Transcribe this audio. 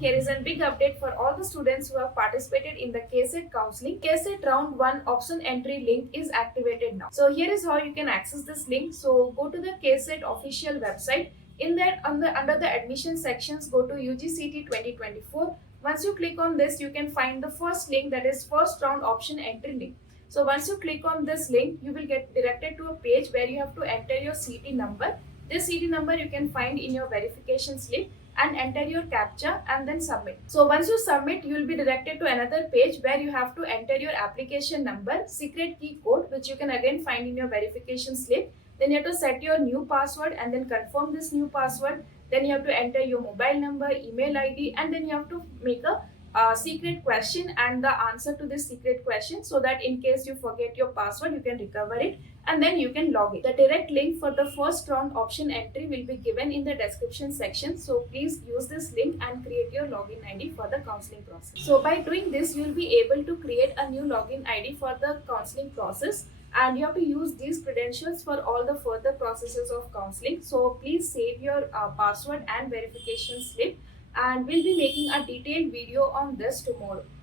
Here is a big update for all the students who have participated in the KCET counseling. KCET round 1 option entry link is activated now. So here is how you can access this link. So go to the KCET official website. In that under the admission sections, go to UGCET 2024. Once you click on this, you can find the first link, that is first round option entry link. So once you click on this link, you will get directed to a page where you have to enter your CET number. This CET number you can find in your verification slip and enter your captcha and then submit. So once you submit, you will be directed to another page where you have to enter your application number, secret key code, which you can again find in your verification slip. Then you have to set your new password and then confirm this new password. Then you have to enter your mobile number, email ID, and then you have to make a secret question and the answer to this secret question, so that in case you forget your password, you can recover it and then you can log in. The direct link for the first round option entry will be given in the description section. So please use this link and create your login ID for the counseling process. So by doing this, you will be able to create a new login ID for the counseling process, and you have to use these credentials for all the further processes of counseling. So please save your password and verification slip, and we'll be making a detailed video on this tomorrow.